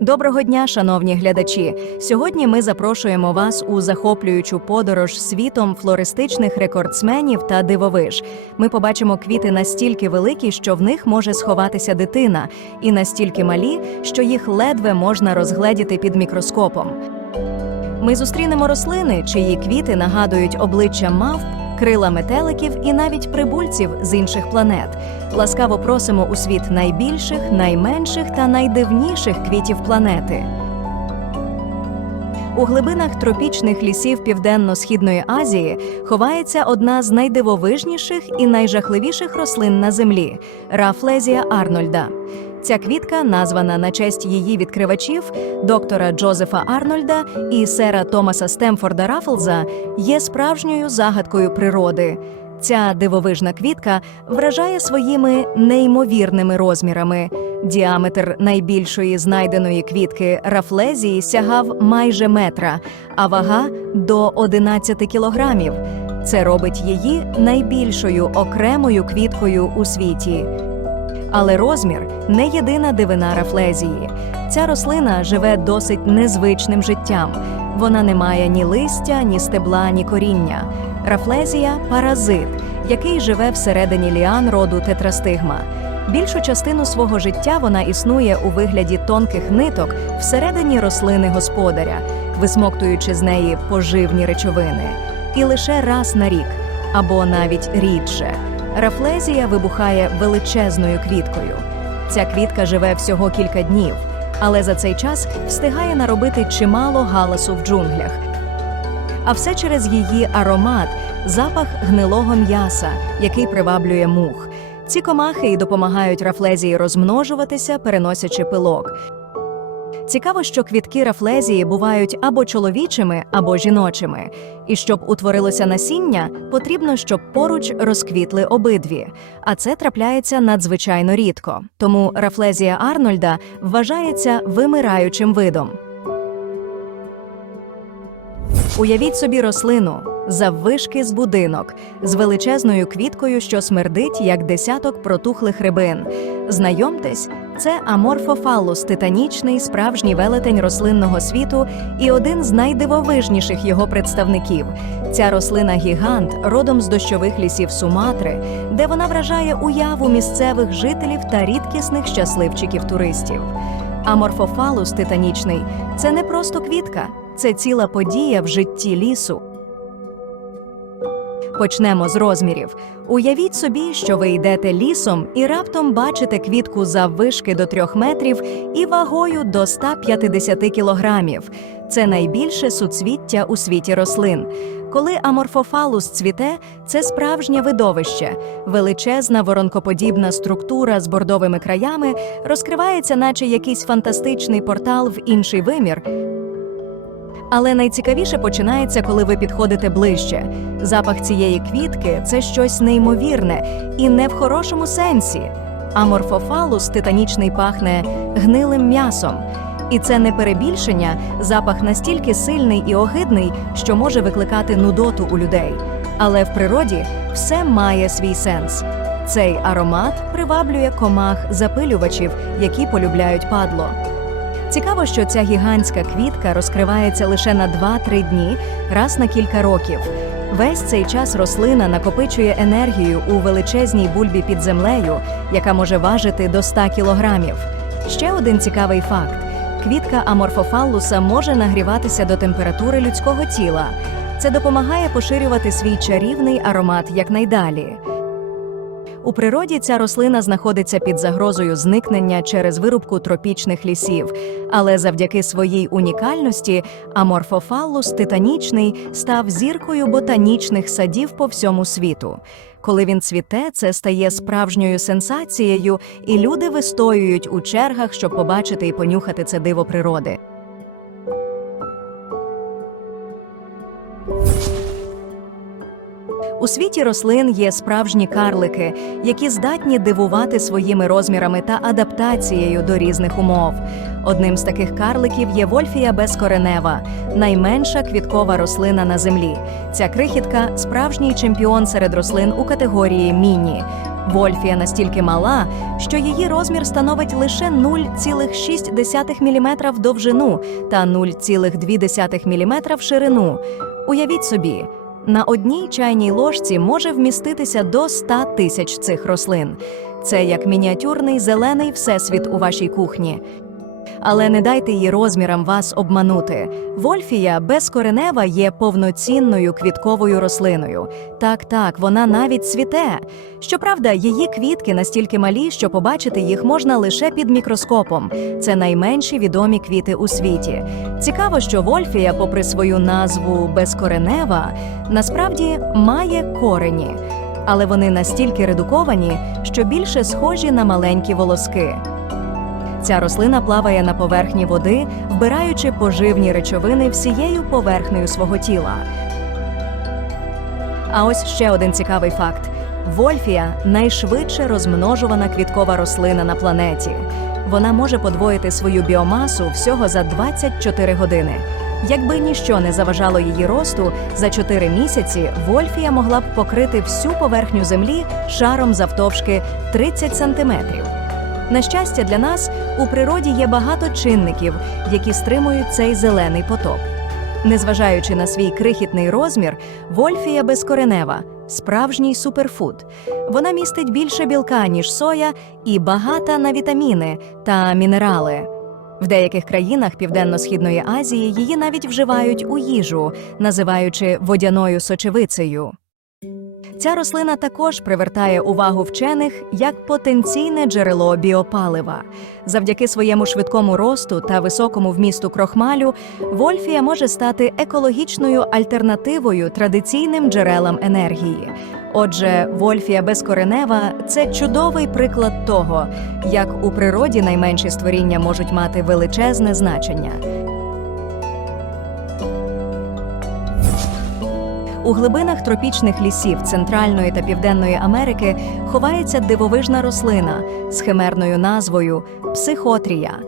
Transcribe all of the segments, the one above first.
Доброго дня, шановні глядачі! Сьогодні ми запрошуємо вас у захоплюючу подорож світом флористичних рекордсменів та дивовиж. Ми побачимо квіти настільки великі, що в них може сховатися дитина, і настільки малі, що їх ледве можна розгледіти під мікроскопом. Ми зустрінемо рослини, чиї квіти нагадують обличчя мавп, крила метеликів і навіть прибульців з інших планет. Ласкаво просимо у світ найбільших, найменших та найдивніших квітів планети. У глибинах тропічних лісів Південно-східної Азії ховається одна з найдивовижніших і найжахливіших рослин на землі рафлезія Арнольда. Ця квітка, названа на честь її відкривачів, доктора Джозефа Арнольда і сера Томаса Стемфорда Рафлза, є справжньою загадкою природи. Ця дивовижна квітка вражає своїми неймовірними розмірами. Діаметр найбільшої знайденої квітки рафлезії сягав майже метра, а вага до 11 кілограмів. Це робить її найбільшою окремою квіткою у світі. Але розмір не єдина дивина рафлезії. Ця рослина живе досить незвичним життям. Вона не має ні листя, ні стебла, ні коріння. Рафлезія паразит, який живе всередині ліан роду тетрастигма. Більшу частину свого життя вона існує у вигляді тонких ниток всередині рослини господаря, висмоктуючи з неї поживні речовини. І лише раз на рік, або навіть рідше. Рафлезія вибухає величезною квіткою. Ця квітка живе всього кілька днів, але за цей час встигає наробити чимало галасу в джунглях. А все через її аромат, запах гнилого м'яса, який приваблює мух. Ці комахи й допомагають рафлезії розмножуватися, переносячи пилок. Цікаво, що квітки рафлезії бувають або чоловічими, або жіночими. І щоб утворилося насіння, потрібно, щоб поруч розквітли обидві. А це трапляється надзвичайно рідко. Тому рафлезія Арнольда вважається вимираючим видом. Уявіть собі рослину заввишки з будинок з величезною квіткою, що смердить як десяток протухлих рибин. Знайомтесь, це аморфофалус титанічний, справжній велетень рослинного світу і один з найдивовижніших його представників. Ця рослина гігант родом з дощових лісів Суматри, де вона вражає уяву місцевих жителів та рідкісних щасливчиків туристів. Аморфофалус титанічний це не просто квітка, це ціла подія в житті лісу. Почнемо з розмірів. Уявіть собі, що ви йдете лісом і раптом бачите квітку заввишки до трьох метрів і вагою до 150 кілограмів. Це найбільше суцвіття у світі рослин. Коли аморфофалус цвіте, це справжнє видовище. Величезна воронкоподібна структура з бордовими краями розкривається, наче якийсь фантастичний портал в інший вимір. Але найцікавіше починається, коли ви підходите ближче. Запах цієї квітки це щось неймовірне і не в хорошому сенсі. Аморфофалус титанічний пахне гнилим м'ясом. І це не перебільшення, запах настільки сильний і огидний, що може викликати нудоту у людей. Але в природі все має свій сенс. Цей аромат приваблює комах запилювачів, які полюбляють падло. Цікаво, що ця гігантська квітка розкривається лише на 2-3 дні раз на кілька років. Весь цей час рослина накопичує енергію у величезній бульбі під землею, яка може важити до 100 кілограмів. Ще один цікавий факт: квітка аморфофаллуса може нагріватися до температури людського тіла. Це допомагає поширювати свій чарівний аромат якнайдалі. У природі ця рослина знаходиться під загрозою зникнення через вирубку тропічних лісів, але завдяки своїй унікальності аморфофаллус титанічний став зіркою ботанічних садів по всьому світу. Коли він цвіте, це стає справжньою сенсацією, і люди вистоюють у чергах, щоб побачити і понюхати це диво природи. У світі рослин є справжні карлики, які здатні дивувати своїми розмірами та адаптацією до різних умов. Одним з таких карликів є вольфія безкоренева, найменша квіткова рослина на землі. Ця крихітка справжній чемпіон серед рослин у категорії міні. Вольфія настільки мала, що її розмір становить лише 0,6 мм в довжину та 0,2 мм в ширину. Уявіть собі, на одній чайній ложці може вміститися до 100 тисяч цих рослин. Це як мініатюрний зелений всесвіт у вашій кухні. Але не дайте її розмірам вас обманути. Вольфія безкоренева є повноцінною квітковою рослиною. Так, так, вона навіть цвіте. Щоправда, її квітки настільки малі, що побачити їх можна лише під мікроскопом. Це найменші відомі квіти у світі. Цікаво, що Вольфія, попри свою назву безкоренева, насправді має корені. Але вони настільки редуковані, що більше схожі на маленькі волоски. Ця рослина плаває на поверхні води, вбираючи поживні речовини всією поверхнею свого тіла. А ось ще один цікавий факт: Вольфія найшвидше розмножувана квіткова рослина на планеті. Вона може подвоїти свою біомасу всього за 24 години. Якби ніщо не заважало її росту, за 4 місяці Вольфія могла б покрити всю поверхню землі шаром завтовшки 30 сантиметрів. На щастя, для нас у природі є багато чинників, які стримують цей зелений потоп. Незважаючи на свій крихітний розмір, вольфія безкоренева справжній суперфуд. Вона містить більше білка, ніж соя, і багата на вітаміни та мінерали. В деяких країнах Південно-східної Азії її навіть вживають у їжу, називаючи водяною сочевицею. Ця рослина також привертає увагу вчених як потенційне джерело біопалива. Завдяки своєму швидкому росту та високому вмісту крохмалю, вольфія може стати екологічною альтернативою традиційним джерелам енергії. Отже, вольфія безкоренева це чудовий приклад того, як у природі найменші створіння можуть мати величезне значення. У глибинах тропічних лісів Центральної та Південної Америки ховається дивовижна рослина з химерною назвою психотрія.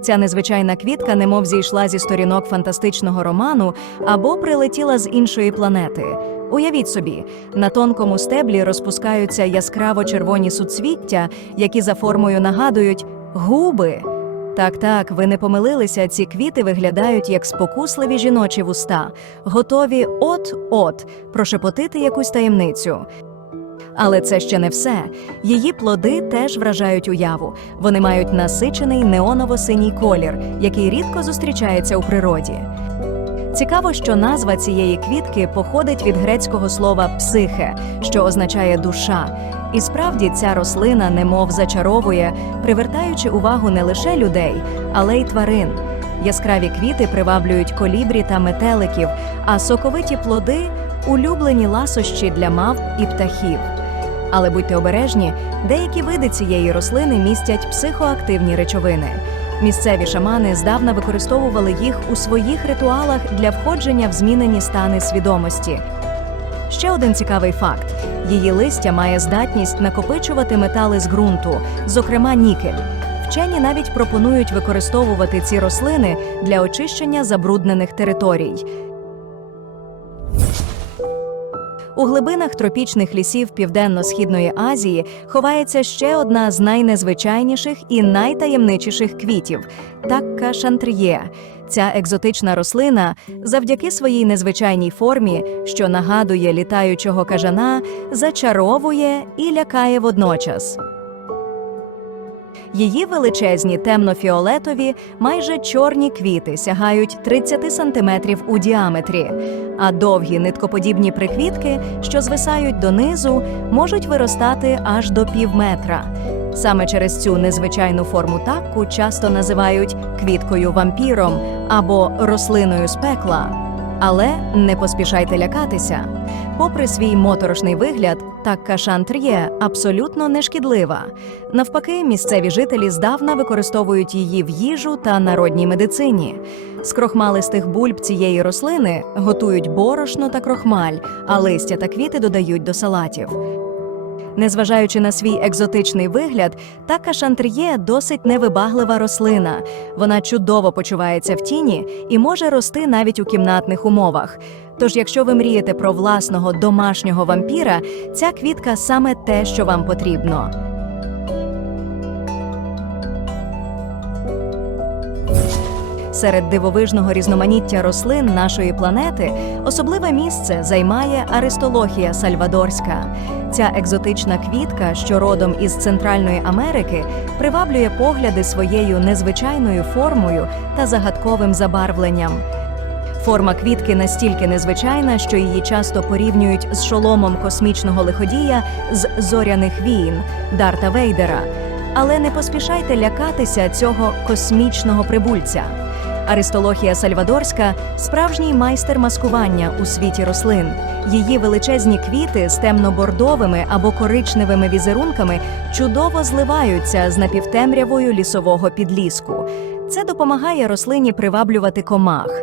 Ця незвичайна квітка немов зійшла зі сторінок фантастичного роману або прилетіла з іншої планети. Уявіть собі, на тонкому стеблі розпускаються яскраво червоні суцвіття, які за формою нагадують губи. Так, так, ви не помилилися. Ці квіти виглядають як спокусливі жіночі вуста, готові от-от прошепотити якусь таємницю. Але це ще не все. Її плоди теж вражають уяву. Вони мають насичений неоново-синій колір, який рідко зустрічається у природі. Цікаво, що назва цієї квітки походить від грецького слова психе, що означає душа. І справді ця рослина немов зачаровує, привертаючи увагу не лише людей, але й тварин. Яскраві квіти приваблюють колібрі та метеликів, а соковиті плоди улюблені ласощі для мав і птахів. Але будьте обережні, деякі види цієї рослини містять психоактивні речовини. Місцеві шамани здавна використовували їх у своїх ритуалах для входження в змінені стани свідомості. Ще один цікавий факт: її листя має здатність накопичувати метали з ґрунту, зокрема нікель. Вчені навіть пропонують використовувати ці рослини для очищення забруднених територій. У глибинах тропічних лісів Південно-східної Азії ховається ще одна з найнезвичайніших і найтаємничіших квітів такка шантріє. Ця екзотична рослина, завдяки своїй незвичайній формі, що нагадує літаючого кажана, зачаровує і лякає водночас. Її величезні темно-фіолетові, майже чорні квіти сягають 30 сантиметрів у діаметрі, а довгі ниткоподібні приквітки, що звисають донизу, можуть виростати аж до півметра. Саме через цю незвичайну форму такку часто називають квіткою вампіром або рослиною з пекла. Але не поспішайте лякатися. Попри свій моторошний вигляд, такка шантр'є абсолютно не шкідлива. Навпаки, місцеві жителі здавна використовують її в їжу та народній медицині. З крохмалистих бульб цієї рослини готують борошно та крохмаль, а листя та квіти додають до салатів. Незважаючи на свій екзотичний вигляд, така шантріє досить невибаглива рослина. Вона чудово почувається в тіні і може рости навіть у кімнатних умовах. Тож, якщо ви мрієте про власного домашнього вампіра, ця квітка саме те, що вам потрібно. Серед дивовижного різноманіття рослин нашої планети особливе місце займає аристолохія сальвадорська. Ця екзотична квітка, що родом із Центральної Америки, приваблює погляди своєю незвичайною формою та загадковим забарвленням. Форма квітки настільки незвичайна, що її часто порівнюють з шоломом космічного лиходія з зоряних війн Дарта Вейдера. Але не поспішайте лякатися цього космічного прибульця. Аристолохія Сальвадорська справжній майстер маскування у світі рослин. Її величезні квіти з темно-бордовими або коричневими візерунками чудово зливаються з напівтемрявою лісового підліску. Це допомагає рослині приваблювати комах.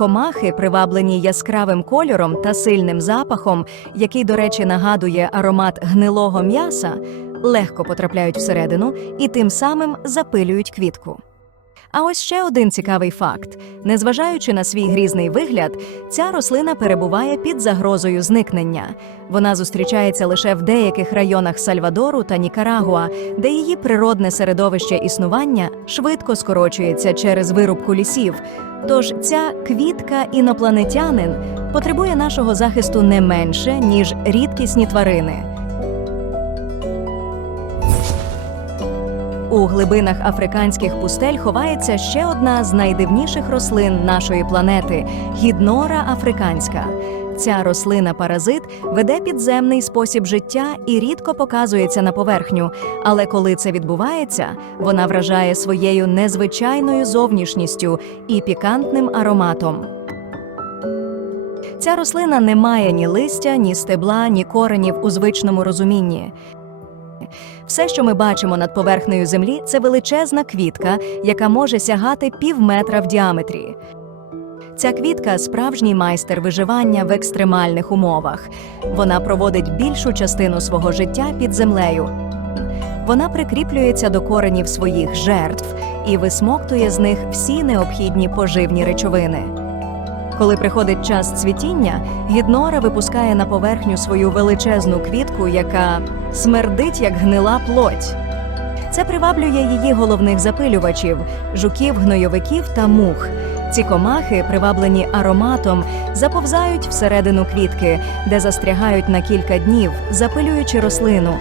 Комахи, приваблені яскравим кольором та сильним запахом, який, до речі, нагадує аромат гнилого м'яса, легко потрапляють всередину і тим самим запилюють квітку. А ось ще один цікавий факт: незважаючи на свій грізний вигляд, ця рослина перебуває під загрозою зникнення. Вона зустрічається лише в деяких районах Сальвадору та Нікарагуа, де її природне середовище існування швидко скорочується через вирубку лісів. Тож ця квітка інопланетянин потребує нашого захисту не менше ніж рідкісні тварини. У глибинах африканських пустель ховається ще одна з найдивніших рослин нашої планети гіднора африканська. Ця рослина-паразит веде підземний спосіб життя і рідко показується на поверхню. Але коли це відбувається, вона вражає своєю незвичайною зовнішністю і пікантним ароматом. Ця рослина не має ні листя, ні стебла, ні коренів у звичному розумінні. Все, що ми бачимо над поверхнею землі, це величезна квітка, яка може сягати півметра в діаметрі. Ця квітка справжній майстер виживання в екстремальних умовах. Вона проводить більшу частину свого життя під землею. Вона прикріплюється до коренів своїх жертв і висмоктує з них всі необхідні поживні речовини. Коли приходить час цвітіння, гіднора випускає на поверхню свою величезну квітку, яка смердить як гнила плоть. Це приваблює її головних запилювачів жуків, гнойовиків та мух. Ці комахи, приваблені ароматом, заповзають всередину квітки, де застрягають на кілька днів, запилюючи рослину.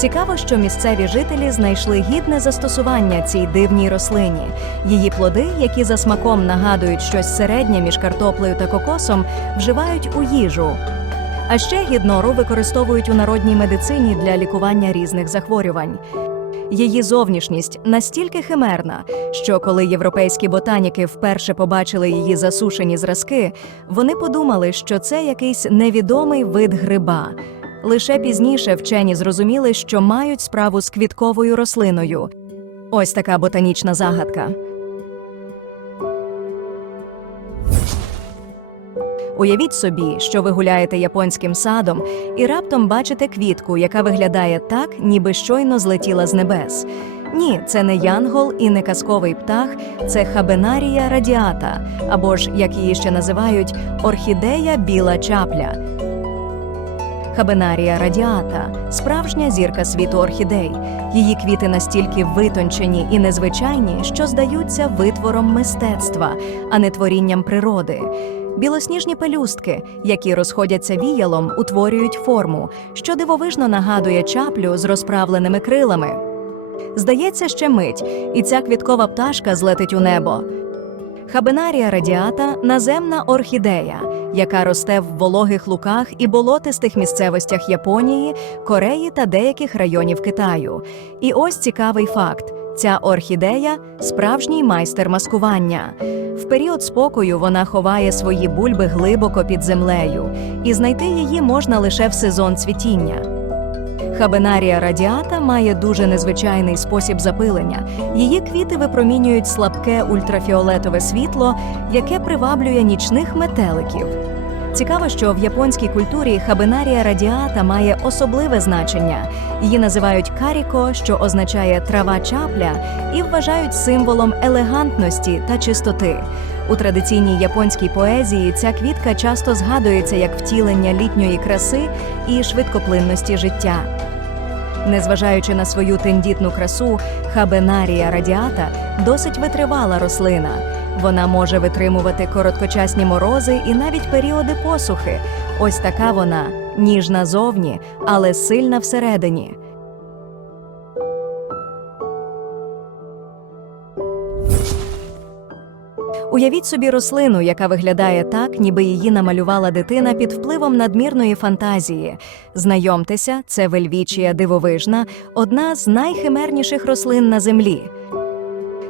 Цікаво, що місцеві жителі знайшли гідне застосування цій дивній рослині. Її плоди, які за смаком нагадують щось середнє між картоплею та кокосом, вживають у їжу. А ще гіднору використовують у народній медицині для лікування різних захворювань. Її зовнішність настільки химерна, що коли європейські ботаніки вперше побачили її засушені зразки, вони подумали, що це якийсь невідомий вид гриба. Лише пізніше вчені зрозуміли, що мають справу з квітковою рослиною. Ось така ботанічна загадка. Уявіть собі, що ви гуляєте японським садом і раптом бачите квітку, яка виглядає так, ніби щойно злетіла з небес. Ні, це не янгол і не казковий птах, це хабенарія радіата, або ж, як її ще називають, орхідея біла чапля. Хабенарія радіата справжня зірка світу орхідей. Її квіти настільки витончені і незвичайні, що здаються витвором мистецтва, а не творінням природи. Білосніжні пелюстки, які розходяться віялом, утворюють форму, що дивовижно нагадує чаплю з розправленими крилами. Здається, ще мить, і ця квіткова пташка злетить у небо. Хабенарія радіата наземна орхідея, яка росте в вологих луках і болотистих місцевостях Японії, Кореї та деяких районів Китаю. І ось цікавий факт: ця орхідея справжній майстер маскування. В період спокою вона ховає свої бульби глибоко під землею, і знайти її можна лише в сезон цвітіння. Хабенарія радіата має дуже незвичайний спосіб запилення. Її квіти випромінюють слабке ультрафіолетове світло, яке приваблює нічних метеликів. Цікаво, що в японській культурі хабенарія радіата має особливе значення. Її називають каріко, що означає трава чапля, і вважають символом елегантності та чистоти. У традиційній японській поезії ця квітка часто згадується як втілення літньої краси і швидкоплинності життя. Незважаючи на свою тендітну красу, хабенарія радіата досить витривала рослина. Вона може витримувати короткочасні морози і навіть періоди посухи. Ось така вона ніжна зовні, але сильна всередині. Уявіть собі рослину, яка виглядає так, ніби її намалювала дитина під впливом надмірної фантазії. Знайомтеся, це вельвічія дивовижна, одна з найхимерніших рослин на землі.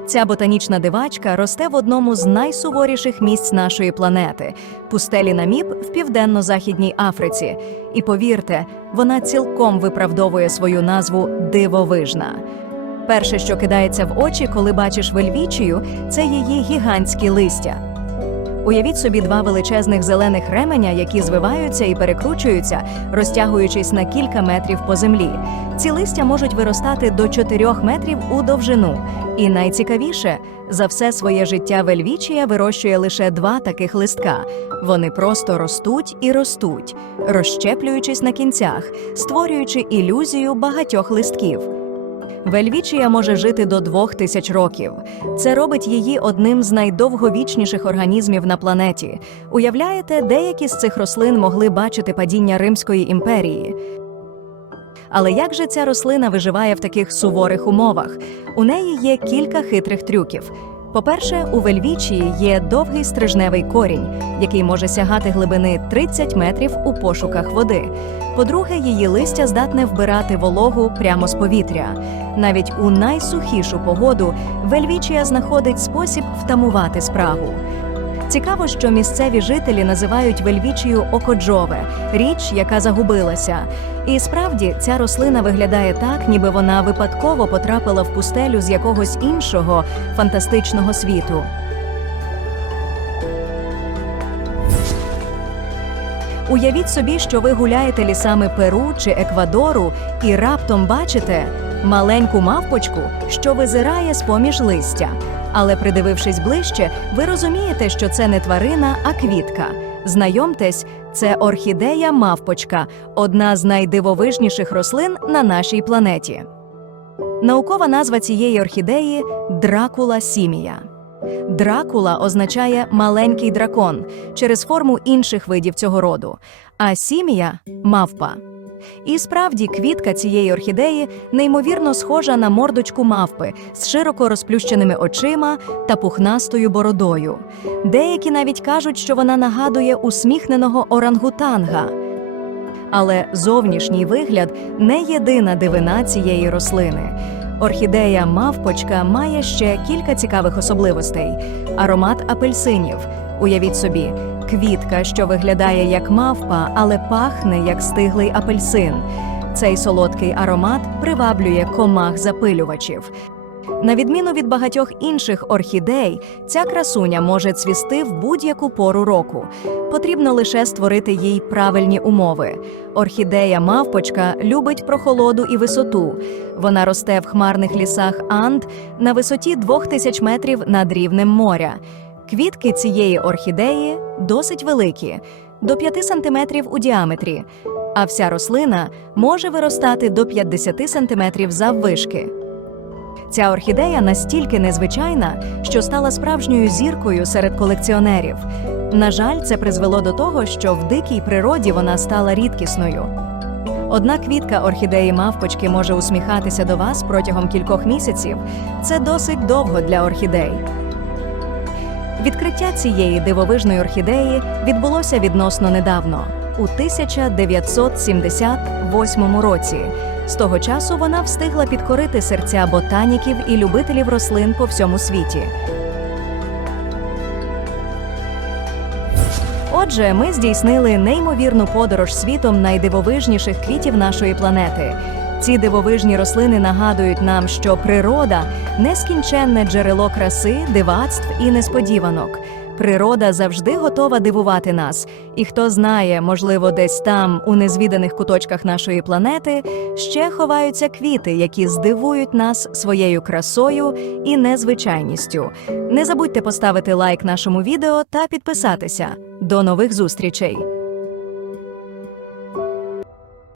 Ця ботанічна дивачка росте в одному з найсуворіших місць нашої планети пустелі Наміб в південно-західній Африці. І повірте, вона цілком виправдовує свою назву дивовижна. Перше, що кидається в очі, коли бачиш вельвічію, це її гігантські листя. Уявіть собі два величезних зелених ременя, які звиваються і перекручуються, розтягуючись на кілька метрів по землі. Ці листя можуть виростати до 4 метрів у довжину. І найцікавіше, за все своє життя вельвічія вирощує лише два таких листка. Вони просто ростуть і ростуть, розщеплюючись на кінцях, створюючи ілюзію багатьох листків. Вельвічія може жити до двох тисяч років. Це робить її одним з найдовговічніших організмів на планеті. Уявляєте, деякі з цих рослин могли бачити падіння Римської імперії. Але як же ця рослина виживає в таких суворих умовах? У неї є кілька хитрих трюків. По-перше, у вельвічії є довгий стрижневий корінь, який може сягати глибини 30 метрів у пошуках води. По-друге, її листя здатне вбирати вологу прямо з повітря. Навіть у найсухішу погоду вельвічія знаходить спосіб втамувати спрагу. Цікаво, що місцеві жителі називають вельвічію окоджове річ, яка загубилася. І справді ця рослина виглядає так, ніби вона випадково потрапила в пустелю з якогось іншого фантастичного світу. Уявіть собі, що ви гуляєте лісами Перу чи Еквадору і раптом бачите маленьку мавпочку, що визирає з поміж листя. Але придивившись ближче, ви розумієте, що це не тварина, а квітка. Знайомтесь, це орхідея мавпочка, одна з найдивовижніших рослин на нашій планеті. Наукова назва цієї орхідеї дракула сімія. Дракула означає маленький дракон через форму інших видів цього роду, а сімія мавпа. І справді квітка цієї орхідеї неймовірно схожа на мордочку мавпи з широко розплющеними очима та пухнастою бородою. Деякі навіть кажуть, що вона нагадує усміхненого орангутанга. Але зовнішній вигляд не єдина дивина цієї рослини. Орхідея мавпочка має ще кілька цікавих особливостей: аромат апельсинів. Уявіть собі, квітка, що виглядає як мавпа, але пахне як стиглий апельсин. Цей солодкий аромат приваблює комах запилювачів. На відміну від багатьох інших орхідей, ця красуня може цвісти в будь-яку пору року. Потрібно лише створити їй правильні умови. Орхідея мавпочка любить прохолоду і висоту. Вона росте в хмарних лісах Анд на висоті 2000 метрів над рівнем моря. Квітки цієї орхідеї досить великі, до 5 сантиметрів у діаметрі, а вся рослина може виростати до 50 сантиметрів заввишки. Ця орхідея настільки незвичайна, що стала справжньою зіркою серед колекціонерів. На жаль, це призвело до того, що в дикій природі вона стала рідкісною. Одна квітка орхідеї мавпочки може усміхатися до вас протягом кількох місяців. Це досить довго для орхідей. Відкриття цієї дивовижної орхідеї відбулося відносно недавно, у 1978 році. З того часу вона встигла підкорити серця ботаніків і любителів рослин по всьому світі. Отже, ми здійснили неймовірну подорож світом найдивовижніших квітів нашої планети. Ці дивовижні рослини нагадують нам, що природа нескінченне джерело краси, дивацтв і несподіванок. Природа завжди готова дивувати нас, і хто знає, можливо, десь там, у незвіданих куточках нашої планети, ще ховаються квіти, які здивують нас своєю красою і незвичайністю. Не забудьте поставити лайк нашому відео та підписатися. До нових зустрічей!